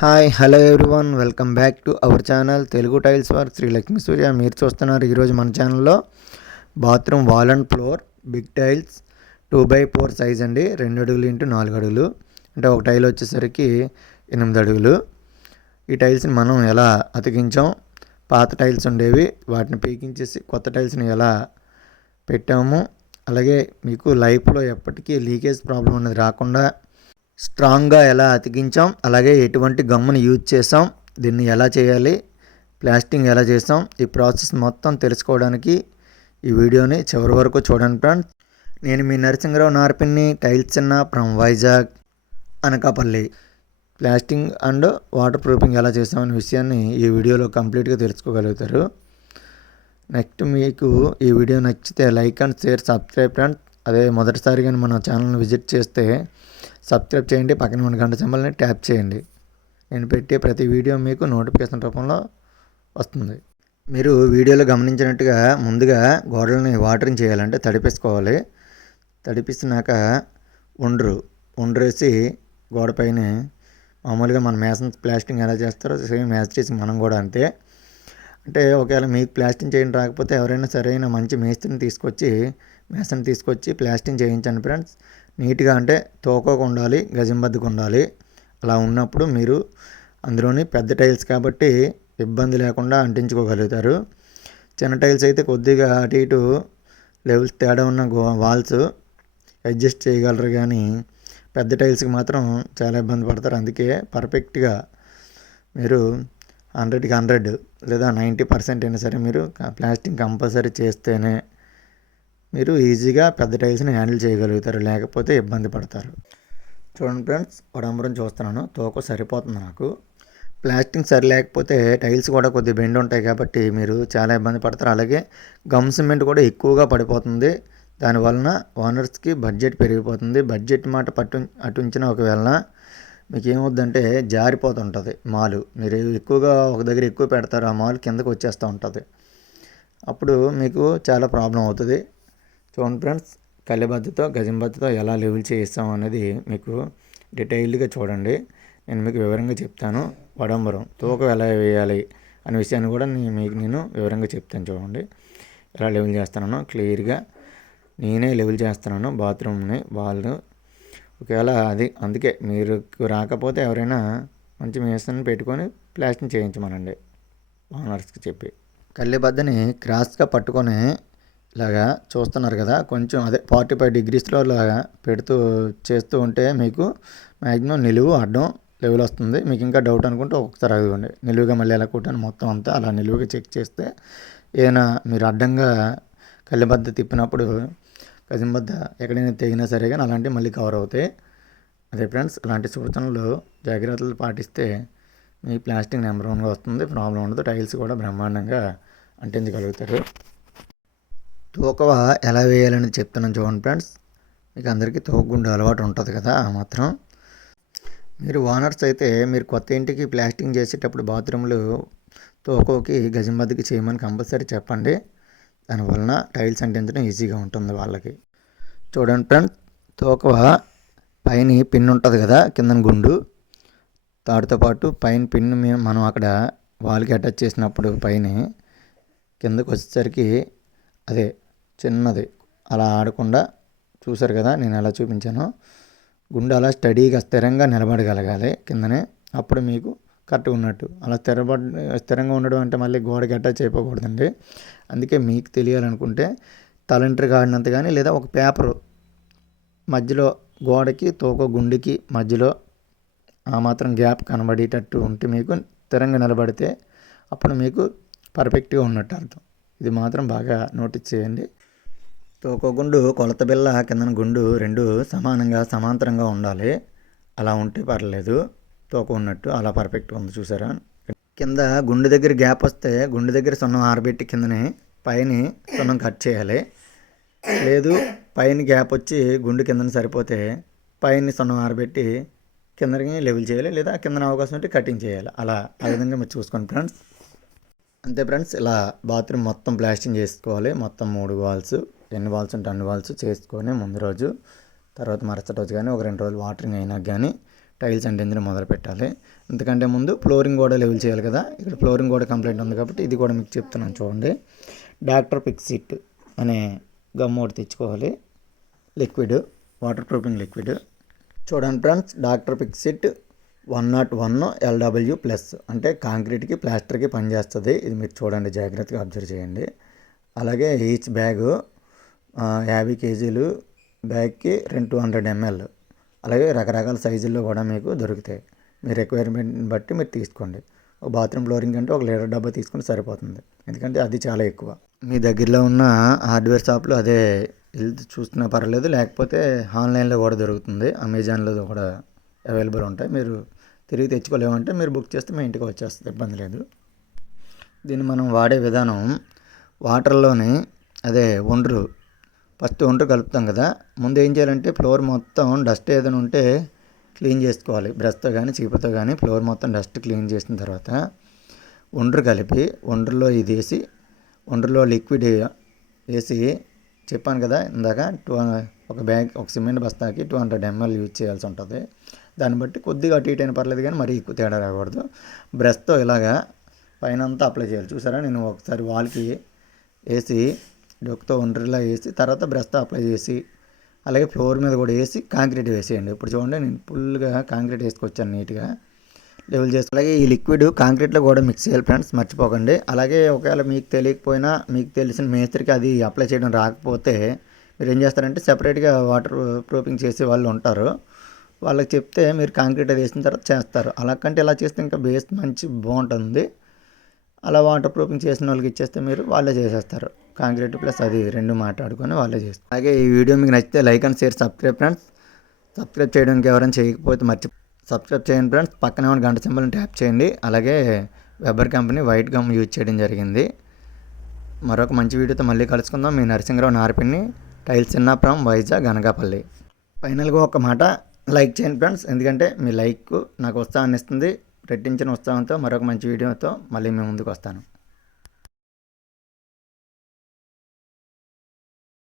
Hi hello everyone, welcome back to our channel Telugu tiles work Shri Lakshmi Surya. మీరు చూస్తున్నారు ఈరోజు మన ఛానల్లో bathroom wall and floor big tiles 2x4 size అండి. 2 అడుగులు ఇంటూ 4 అడుగులు, అంటే ఒక టైల్ వచ్చేసరికి 8 అడుగులు. ఈ టైల్స్ని మనం ఎలా అతికించాం, పాత టైల్స్ ఉండేవి వాటిని పీకించేసి కొత్త టైల్స్ని ఎలా పెట్టాము, అలాగే మీకు లైఫ్లో ఎప్పటికీ లీకేజ్ ప్రాబ్లం అనేది రాకుండా స్ట్రాంగ్గా ఎలా అతికించాం, అలాగే ఎటువంటి గమ్మును యూజ్ చేసాం, దీన్ని ఎలా చేయాలి, ప్లాస్టింగ్ ఎలా చేసాం, ఈ ప్రాసెస్ మొత్తం తెలుసుకోవడానికి ఈ వీడియోని చివరి వరకు చూడండి ఫ్రెండ్స్. నేను మీ నరసింహరావు నార్పిన్ని, టైల్స్ చిన్న from Vizag Anakapalli. Plastering and water proofing ఎలా చేసామనే విషయాన్ని ఈ వీడియోలో కంప్లీట్గా తెలుసుకోగలుగుతారు. నెక్స్ట్ మీకు ఈ వీడియో నచ్చితే like and share, subscribe friends. అదే మొదటిసారిగా మన ఛానల్ని విజిట్ చేస్తే సబ్స్క్రైబ్ చేయండి, పక్కన ఉన్న గంట సింబల్ని ట్యాప్ చేయండి. నేను పెట్టే ప్రతి వీడియో మీకు నోటిఫికేషన్ రూపంలో వస్తుంది. మీరు వీడియోలో గమనించినట్టుగా ముందుగా గోడలని వాటరింగ్ చేయాలంటే తడిపేసుకోవాలి. తడిపిస్తున్నాక ఒండ్రేసి గోడపైన మామూలుగా మన మేసన్స్ ప్లాస్టింగ్ ఎలా చేస్తారో సేమ్ మేస్త్రీస్ మనం కూడా అంతే. అంటే ఒకవేళ మీకు ప్లాస్టింగ్ చేయడం రాకపోతే ఎవరైనా సరైన మంచి మేస్త్రిని తీసుకొచ్చి ప్లాస్టింగ్ చేయించండి ఫ్రెండ్స్. నీట్గా, అంటే తోకోగా ఉండాలి, గజంబద్దుకు ఉండాలి. అలా ఉన్నప్పుడు మీరు అందులోని పెద్ద టైల్స్ కాబట్టి ఇబ్బంది లేకుండా అంటించుకోగలుగుతారు. చిన్న టైల్స్ అయితే కొద్దిగా అటు ఇటు లెవెల్స్ తేడా ఉన్న వాల్స్ అడ్జస్ట్ చేయగలరు, కానీ పెద్ద టైల్స్కి మాత్రం చాలా ఇబ్బంది పడతారు. అందుకే పర్ఫెక్ట్గా మీరు 100కి 100 లేదా 90% అయినా సరే మీరు ప్లాస్టింగ్ కంపల్సరీ చేస్తేనే మీరు ఈజీగా పెద్ద టైల్స్ని హ్యాండిల్ చేయగలుగుతారు, లేకపోతే ఇబ్బంది పడతారు. చూడండి ఫ్రెండ్స్, వడంబరం చూస్తున్నాను, తోక సరిపోతుంది నాకు. ప్లాస్టింగ్ సరి లేకపోతే టైల్స్ కూడా కొద్దిగా బెండ్ ఉంటాయి కాబట్టి మీరు చాలా ఇబ్బంది పడతారు. అలాగే గమ్ సిమెంట్ కూడా ఎక్కువగా పడిపోతుంది. దానివలన ఓనర్స్కి బడ్జెట్ పెరిగిపోతుంది. బడ్జెట్ మాట అటుంచిన ఒకవేళ మీకు ఏమవుద్దంటే జారిపోతుంటుంది మాలు. మీరు ఎక్కువగా ఒక దగ్గర ఎక్కువ పెడతారు, ఆ మాల్ కిందకు వచ్చేస్తూ ఉంటుంది. అప్పుడు మీకు చాలా ప్రాబ్లం అవుతుంది. చూడండి ఫ్రెండ్స్, కళ్ళెబద్దతో గజంబద్దతో ఎలా లెవెల్ చేయిస్తాం అనేది మీకు డీటెయిల్డ్గా చూడండి. నేను మీకు వివరంగా చెప్తాను. వడంబరం తూకం ఎలా వేయాలి అనే విషయాన్ని కూడా నేను వివరంగా చెప్తాను. చూడండి ఎలా లెవెల్ చేస్తున్నానో క్లియర్గా నేనే లెవెల్ చేస్తున్నాను బాత్రూమ్ని, వాళ్ళు. ఒకవేళ అందుకే మీరు రాకపోతే ఎవరైనా మంచి మేస్త్రిని పెట్టుకొని ప్లాస్టింగ్ చేయించమనండి ఓనర్స్కి చెప్పి. కళ్ళెబద్దని క్రాస్గా పట్టుకొని ఇలాగా చూస్తున్నారు కదా, కొంచెం 45 డిగ్రీస్లో లాగా చేస్తూ ఉంటే మీకు మ్యాక్సిమం నిలువు అడ్డం లెవెల్ వస్తుంది. మీకు ఇంకా డౌట్ అనుకుంటే ఒకసారి అదిగోండి, నిలువుగా మళ్ళీ ఎలా కుట్టాను మొత్తం అంతా అలా నిలువుగా చెక్ చేస్తే ఏదైనా మీరు అడ్డంగా కళ్ళెబద్ద తిప్పినప్పుడు గజంబద్ద ఎక్కడైనా తెగినా సరే కానీ అలాంటివి మళ్ళీ కవర్ అవుతాయి. అదే ఫ్రెండ్స్, అలాంటి సూచనలు జాగ్రత్తలు పాటిస్తే మీ ప్లాస్టింగ్ నెంబర్ 1గా వస్తుంది, ప్రాబ్లం ఉండదు. టైల్స్ కూడా బ్రహ్మాండంగా అంటించగలుగుతారు. తూకవ ఎలా వేయాలని చెప్తున్నాను చూడండి ఫ్రెండ్స్. మీకు అందరికీ తోకగుండు అలవాటు ఉంటుంది కదా, ఆ మాత్రం. మీరు ఓనర్స్ అయితే మీరు కొత్త ఇంటికి ప్లాస్టింగ్ చేసేటప్పుడు బాత్రూంలు తోకోకి గజంబద్దికి చేయమని కంపల్సరీ చెప్పండి. దానివలన టైల్స్ అంటించడం ఈజీగా ఉంటుంది వాళ్ళకి. చూడండి ఫ్రెండ్స్, తోకవ పైన పిన్ ఉంటుంది కదా, కిందన గుండు, తాడుతో పాటు పైన పిన్ మనం అక్కడ వాల్కి అటాచ్ చేసినప్పుడు పైన కిందకు వచ్చేసరికి అదే చిన్నది అలా ఆడకుండా చూసారు కదా నేను ఎలా చూపించానో, గుండు అలా స్టడీగా స్థిరంగా నిలబడగలగాలి కిందనే. అప్పుడు మీకు కరెక్ట్గా ఉన్నట్టు. అలా స్థిరంగా ఉండడం అంటే మళ్ళీ గోడకి అటాచ్ అయిపోకూడదండి. అందుకే మీకు తెలియాలనుకుంటే తలంట్రీగా ఆడినంత కానీ, లేదా ఒక పేపరు మధ్యలో గోడకి తోక గుండుకి మధ్యలో ఆ మాత్రం గ్యాప్ కనబడేటట్టు ఉంటే మీకు స్థిరంగా నిలబడితే అప్పుడు మీకు పర్ఫెక్ట్గా ఉన్నట్టు అర్థం. ఇది మాత్రం బాగా నోటీస్ చేయండి. తోక గుండు కొలత బిల్ల కిందన గుండు 2 సమానంగా సమాంతరంగా ఉండాలి. అలా ఉంటే పర్లేదు, తోక ఉన్నట్టు. అలా పర్ఫెక్ట్గా ఉంది చూసారా. కింద గుండు దగ్గర గ్యాప్ వస్తే గుండు దగ్గర సున్నం ఆరబెట్టి కిందనే పైన సున్నం కట్ చేయాలి. లేదు పైన గ్యాప్ వచ్చి గుండు కిందన సరిపోతే పైన సున్నం ఆరబెట్టి కిందకి లెవెల్ చేయాలి, లేదా కిందన అవకాశం ఉంటే కటింగ్ చేయాలి. ఆ విధంగా మీరు చూసుకోండి ఫ్రెండ్స్. అంతే ఫ్రెండ్స్, ఇలా బాత్రూమ్ మొత్తం ప్లాస్టింగ్ చేసుకోవాలి. మొత్తం 3 వాల్స్, ఎన్ని వాల్స్ ఉంటే అన్ని వాల్స్ చేసుకొని ముందు రోజు తర్వాత మరుసటి రోజు కానీ ఒక 2 రోజులు వాటరింగ్ అయినాక కానీ టైల్స్ అంటించడం మొదలు పెట్టాలి. ఎందుకంటే ముందు ఫ్లోరింగ్ కూడా లెవెల్ చేయాలి కదా. ఇక్కడ ఫ్లోరింగ్ కూడా కంప్లైంట్ ఉంది కాబట్టి ఇది కూడా మీకు చెప్తున్నాను చూడండి. డాక్టర్ పిక్సిట్ అనే గమ్ ఒకటి తెచ్చుకోవాలి, లిక్విడ్, వాటర్ ప్రూఫింగ్ లిక్విడ్. చూడండి ఫ్రెండ్స్, డాక్టర్ పిక్సిట్ 101 LW ప్లస్ అంటే కాంక్రీట్కి ప్లాస్టర్కి పనిచేస్తుంది. ఇది మీరు చూడండి, జాగ్రత్తగా అబ్జర్వ్ చేయండి. అలాగే ఈచ్ బ్యాగు 50 kg బ్యాగ్కి 200 ml. అలాగే రకరకాల సైజుల్లో కూడా మీకు దొరుకుతాయి. మీ రిక్వైర్మెంట్ని బట్టి మీరు తీసుకోండి. ఒక బాత్రూమ్ ఫ్లోరింగ్ అంటే 1 లీటర్ డబ్బా తీసుకుంటే సరిపోతుంది, ఎందుకంటే అది చాలా ఎక్కువ. మీ దగ్గరలో ఉన్న హార్డ్వేర్ షాప్లో అదే వెళ్ళి చూస్తున్నా పర్లేదు, లేకపోతే ఆన్లైన్లో కూడా దొరుకుతుంది, అమెజాన్లో కూడా అవైలబుల్ ఉంటాయి. మీరు తిరిగి తెచ్చుకోలేమంటే మీరు బుక్ చేస్తే మీ ఇంటికి వచ్చేస్తుంది, ఇబ్బంది లేదు. దీన్ని మనం వాడే విధానం, వాటర్లోని అదే ఫస్ట్ ఒండ్రు కలుపుతాం కదా. ముందు ఏం చేయాలంటే ఫ్లోర్ మొత్తం డస్ట్ ఏదైనా ఉంటే క్లీన్ చేసుకోవాలి. బ్రష్తో కానీ చీపుతో కానీ ఫ్లోర్ మొత్తం డస్ట్ క్లీన్ చేసిన తర్వాత ఒండ్రు కలిపి ఒండ్రులో ఇది వేసి, ఒండ్రులో లిక్విడ్ వేసి, చెప్పాను కదా ఇందాక, ఒక సిమెంట్ బస్తాకి 200 ml యూజ్ చేయాల్సి ఉంటుంది. దాన్ని బట్టి కొద్దిగా అటు ఇటు అయినా పర్లేదు, కానీ మరీ ఎక్కువ తేడా రాకూడదు. బ్రష్తో ఇలాగా పైన అంతా అప్లై చేయాలి. చూసారా, నేను ఒకసారి వాల్కి వేసి డొక్కుతో ఒండ్రిలా వేసి తర్వాత బ్రష్తో అప్లై చేసి, అలాగే ఫ్లోర్ మీద కూడా వేసి కాంక్రీట్ వేసేయండి. ఇప్పుడు చూడండి, నేను ఫుల్గా కాంక్రీట్ వేసుకొచ్చాను నీట్గా లెవెల్ చేసి. అలాగే ఈ లిక్విడ్ కాంక్రీట్లో కూడా మిక్స్ చేయాలి ఫ్రెండ్స్, మర్చిపోకండి. అలాగే ఒకవేళ మీకు తెలియకపోయినా, మీకు తెలిసిన మేస్త్రికి అది అప్లై చేయడం రాకపోతే మీరు ఏం చేస్తారంటే సెపరేట్గా వాటర్ ప్రూఫింగ్ చేసే వాళ్ళు ఉంటారు, వాళ్ళకి చెప్తే మీరు కాంక్రీట్ అది వేసిన తర్వాత చేస్తారు. అలా కంటే ఇలా చేస్తే ఇంకా బేస్ మంచి బాగుంటుంది. అలా వాటర్ ప్రూఫింగ్ చేసిన వాళ్ళకి ఇచ్చేస్తే వాళ్ళే చేసేస్తారు. కాంక్రీట్ ప్లస్ అది రెండు మాట్లాడుకొని వాళ్ళే చేస్తారు. అలాగే ఈ వీడియో మీకు నచ్చితే like and share, subscribe friends. Subscribe చేయడానికి ఎవరైనా చేయకపోతే సబ్స్క్రైబ్ చేయండి ఫ్రెండ్స్. పక్కనే ఉన్న గంట సింబల్ని ట్యాప్ చేయండి. అలాగే Weber company white gum use చేయడం జరిగింది. మరొక మంచి వీడియోతో మళ్ళీ కలుసుకుందాం. మీ నరసింహరావు నార్పిన్ని, టైల్స్ చిన్నాపురం, వైజాగ్, గనగాపల్లి. ఫైనల్గా ఒక మాట, లైక్ చేయండి ఫ్రెండ్స్, ఎందుకంటే మీ లైక్ నాకు ఉత్సాహాన్ని ఇస్తుంది. రెట్టించిన ఉత్సాహంతో మరొక మంచి వీడియోతో మళ్ళీ మీ ముందుకు వస్తాను.